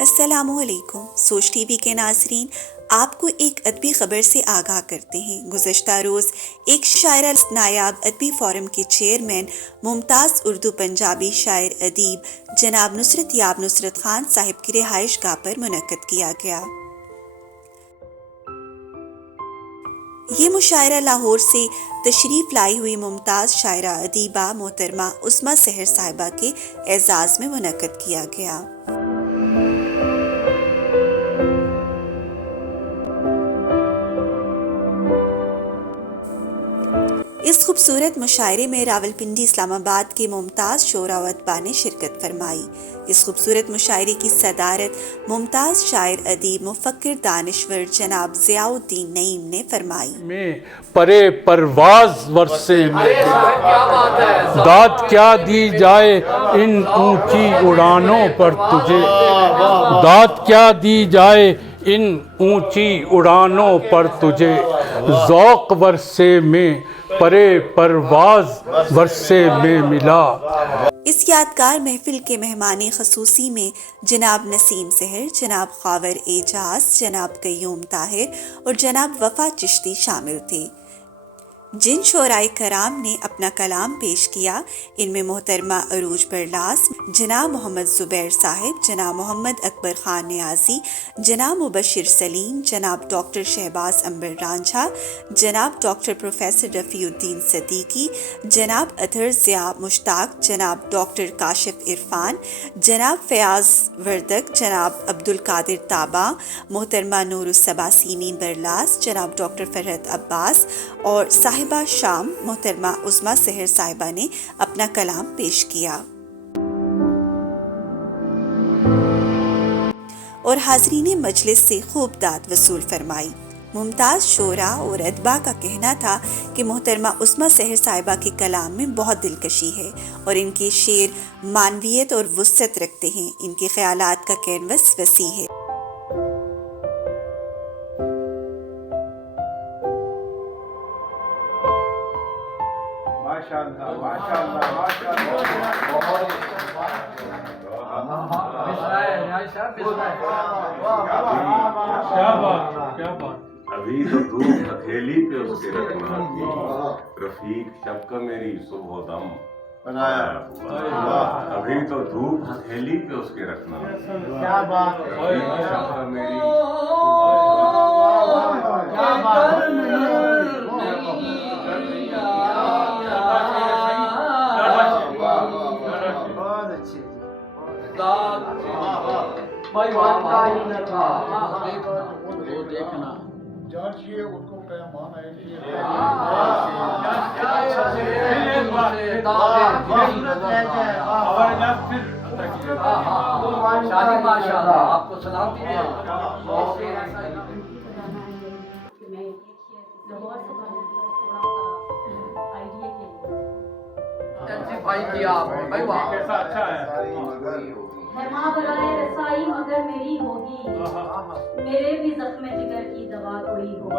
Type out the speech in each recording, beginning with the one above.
السلام علیکم۔ سوچ ٹی وی کے ناظرین، آپ کو ایک ادبی خبر سے آگاہ کرتے ہیں۔ گزشتہ روز ایک شاعرہ نایاب ادبی فورم کے چیئرمین ممتاز اردو پنجابی شاعر ادیب جناب نصرت یاب نصرت خان صاحب کی رہائش گاہ پر منعقد کیا گیا۔ یہ مشاعرہ لاہور سے تشریف لائی ہوئی ممتاز شاعرہ ادیبہ محترمہ عظمیٰ سحر صاحبہ کے اعزاز میں منعقد کیا گیا۔ اس خوبصورت مشاعرے میں راولپنڈی اسلام آباد کے ممتاز شعراء و ادباء نے شرکت فرمائی۔ اس خوبصورت مشاعرے کی صدارت ممتاز شاعر ادیب مفکر دانشور جناب ضیاء الدین نعیم نے فرمائی۔ میں پرے پرواز ورثے میں داد کیا دی جائے ان اونچی اڑانوں پر تجھے، داد کیا دی جائے ان اونچی اڑانوں پر تجھے، ذوق ورثے میں پرے پرواز ورثے میں ملا۔ اس یادگار محفل کے مہمان خصوصی میں جناب نسیم سحر، جناب خاور اعجاز، جناب قیوم طاہر اور جناب وفا چشتی شامل تھے۔ جن شعراء کرام نے اپنا کلام پیش کیا، ان میں محترمہ عروج برلاس، جناب محمد زبیر صاحب، جناب محمد اکبر خان نیازی، جناب مبشر سلیم، جناب ڈاکٹر شہباز عنبر رانجھا، جناب ڈاکٹر پروفیسر رفیع الدین صدیقی، جناب اطہر ضیاء مشتاق، جناب ڈاکٹر کاشف عرفان، جناب فیاض وردک، جناب عبدالقادر تاباں، محترمہ نور الصبا سیمین برلاس، جناب ڈاکٹر فرحت عباس اور صاحبہ شام محترمہ عظمیٰ سحر صاحبہ نے اپنا کلام پیش کیا اور حاضرین مجلس سے خوب داد وصول فرمائی۔ ممتاز شعراء اور ادباء کا کہنا تھا کہ محترمہ عظمیٰ سحر صاحبہ کے کلام میں بہت دلکشی ہے اور ان کے شعر معنویت اور وسعت رکھتے ہیں۔ ان کے خیالات کا کینوس وسیع ہے۔ ابھی تو دھوپ ہتھیلی پہ اس کے رکھنا، رفیق شب کا میری صبح و دم بنایا ہوا، ابھی تو دھوپ ہتھیلی پہ اس کے رکھنا، رفیق شب کا میری جانچیے ان کو پیمان ہے آپ کو سلام دیجیے۔ ماں برائے رسائی مگر میری ہوگی، میرے بھی زخم جگر کی دوا کوئی ہوگی۔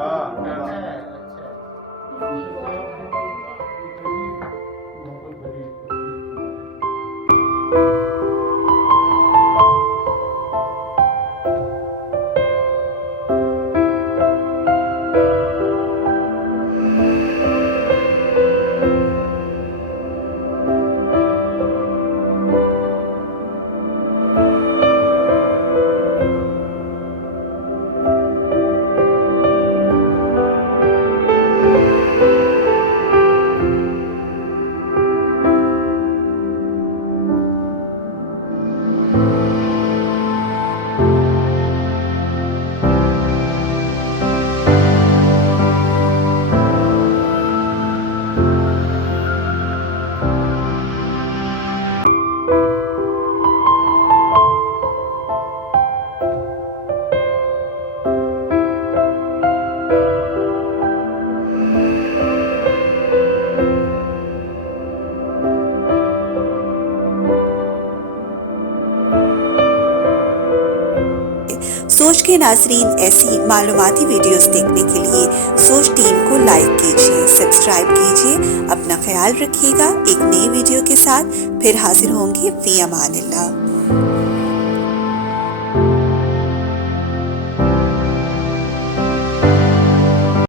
سوچ کے ناظرین، ایسی معلوماتی ویڈیوز دیکھنے کے لیے سوچ ٹیم کو لائک کیجیے، سبسکرائب کیجیے۔ اپنا خیال رکھیے گا۔ ایک نئی ویڈیو کے ساتھ پھر حاضر ہوں گے۔ فی امان اللہ۔